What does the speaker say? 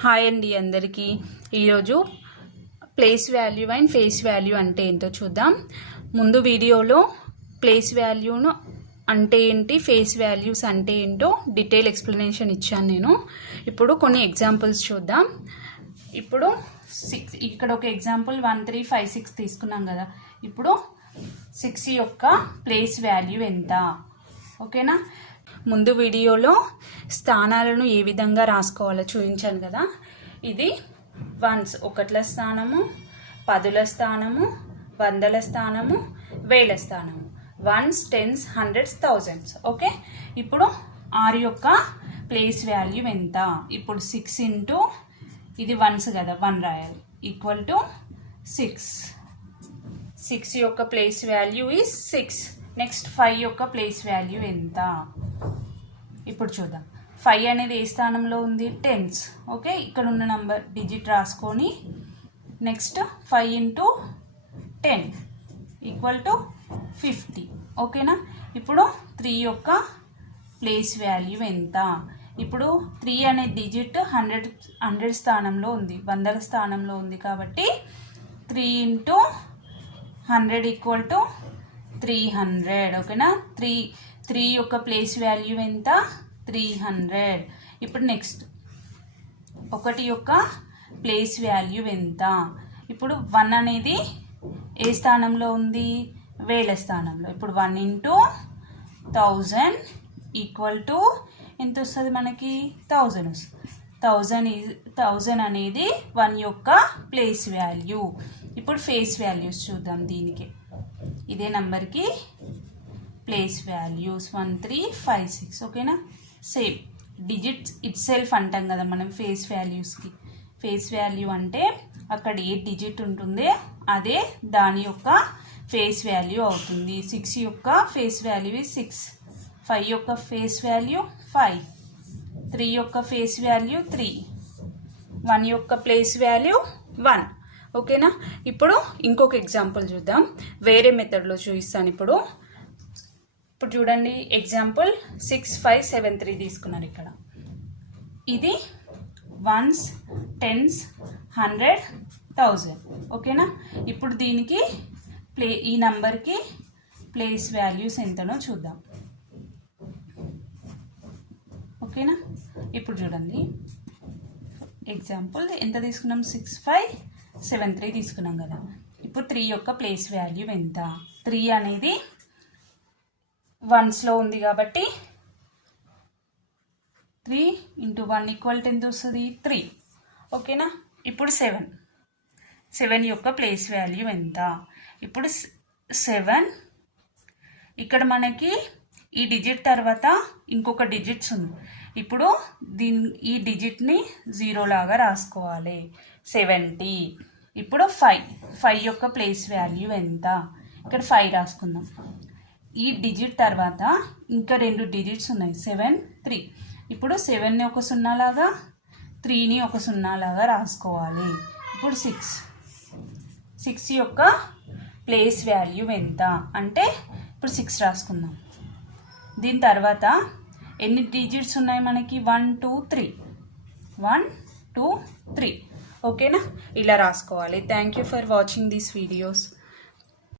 Hi అండి అందరికీ. ఈరోజు place value and face value అంటే ఏంటో చూద్దాం. ముందు వీడియోలో ప్లేస్ వాల్యూను అంటే ఏంటి, ఫేస్ వాల్యూస్ అంటే ఏంటో డీటెయిల్ ఎక్స్ప్లెనేషన్ ఇచ్చాను నేను. ఇప్పుడు కొన్ని ఎగ్జాంపుల్స్ చూద్దాం. ఇప్పుడు ఇక్కడ ఒక ఎగ్జాంపుల్ 1356 తీసుకున్నాం కదా. ఇప్పుడు 6 యొక్క ప్లేస్ వాల్యూ ఎంత, ఓకేనా. ముందు వీడియోలో స్థానాలను ఏ విధంగా రాసుకోవాలో చూపించాను కదా. ఇది వన్స్, ఒకట్ల స్థానము, పదుల స్థానము, వందల స్థానము, వేల స్థానము, ones, tens, hundreds, thousands. Okay, ఇప్పుడు ఆర్ యొక్క ప్లేస్ వాల్యూ ఎంత? ఇప్పుడు 6 ఇంటూ ఇది వన్స్ కదా, 1 రాయాలి, ఈక్వల్ టు 6. 6 యొక్క ప్లేస్ వాల్యూ ఈజ్ 6. నెక్స్ట్ 5 యొక్క ప్లేస్ వాల్యూ ఎంత? ఇప్పుడు చూద్దాం. 5 అనేది ఏ స్థానంలో ఉంది? టెన్స్. ఓకే, ఇక్కడ ఉన్న నంబర్ డిజిట్ రాసుకొని నెక్స్ట్ 5 ఇంటూ 10 ఈక్వల్ టు 50. ఓకేనా. ఇప్పుడు 3 యొక్క ప్లేస్ వాల్యూ ఎంత? ఇప్పుడు 3 అనే డిజిట్ 100 స్థానంలో ఉంది, 100 స్థానంలో ఉంది కాబట్టి 3 ఇంటూ 100 ఈక్వల్ టు 300. ఓకేనా. 3 యొక్క ప్లేస్ వాల్యూ ఎంత? 300. ఇప్పుడు నెక్స్ట్ 1 యొక్క ప్లేస్ వాల్యూ ఎంత? ఇప్పుడు 1 అనేది ఏ స్థానంలో ఉంది? వేల స్థానంలో. ఇప్పుడు 1 ఇంటూ 1000 ఈక్వల్ టు ఎంత వస్తుంది మనకి? 1000 వస్తుంది. 1000 అనేది 1 యొక్క ప్లేస్ వాల్యూ. ఇప్పుడు ఫేస్ వాల్యూస్ చూద్దాం. దీనికి ఇదే నంబర్కి ప్లేస్ వాల్యూస్ 1356. ఓకేనా. సేమ్ డిజిట్స్ ఇట్ సెల్ఫ్ అంటాం కదా మనం ఫేస్ వాల్యూస్కి. ఫేస్ వాల్యూ అంటే అక్కడ ఏ డిజిట్ ఉంటుందో అదే దాని యొక్క ఫేస్ వాల్యూ అవుతుంది. 6 యొక్క ఫేస్ వాల్యూ 6, 5 యొక్క ఫేస్ వాల్యూ 5, 3 యొక్క ఫేస్ వాల్యూ 3, 1 యొక్క ప్లేస్ వాల్యూ 1. ఓకేనా. ఇప్పుడు ఇంకొక ఎగ్జాంపుల్ చూద్దాం. వేరే మెథడ్లో చూపిస్తాను. ఇప్పుడు చూడండి, ఎగ్జాంపుల్ 6573 తీసుకున్నారు. ఇక్కడ ఇది వన్స్, టెన్స్, 100, 1000. ఓకేనా. ఇప్పుడు దీనికి ఈ నంబర్కి ప్లేస్ వాల్యూస్ ఎంతనో చూద్దాం. ఓకేనా. ఇప్పుడు చూడండి, ఎగ్జాంపుల్ ఎంత తీసుకున్నాం? 6573 తీసుకున్నాం కదా. ఇప్పుడు 3 యొక్క ప్లేస్ వాల్యూ ఎంత? 3 అనేది వన్స్లో ఉంది కాబట్టి 3 ఇంటూ 1 ఈక్వల్ టు ఎంత వస్తుంది? 3. ఓకేనా. ఇప్పుడు 7 యొక్క ప్లేస్ వాల్యూ ఎంత? ఇప్పుడు 7 ఇక్కడ మనకి ఈ డిజిట్ తర్వాత ఇంకొక డిజిట్స్ ఉంది. ఇప్పుడు ఈ డిజిట్ని 0 లాగా రాసుకోవాలి. 70. ఇప్పుడు 5 యొక్క ప్లేస్ వాల్యూ ఎంత? ఇక్కడ 5 రాసుకుందాం. ఈ డిజిట్ తర్వాత ఇంకా 2 డిజిట్స్ ఉన్నాయి, 7, 3. ఇప్పుడు 7ని ఒక 0 లాగా, 3ని ఒక 0 లాగా రాసుకోవాలి. ఇప్పుడు 6 యొక్క ప్లేస్ వాల్యూ ఎంత అంటే ఇప్పుడు 6 రాసుకుందాం. దీని తర్వాత ఎన్ని డిజిట్స్ ఉన్నాయి మనకి? 1, 2, 3. 1, 2, 3. ఓకేనా. ఇలా రాసుకోవాలి. Thank you for watching these videos.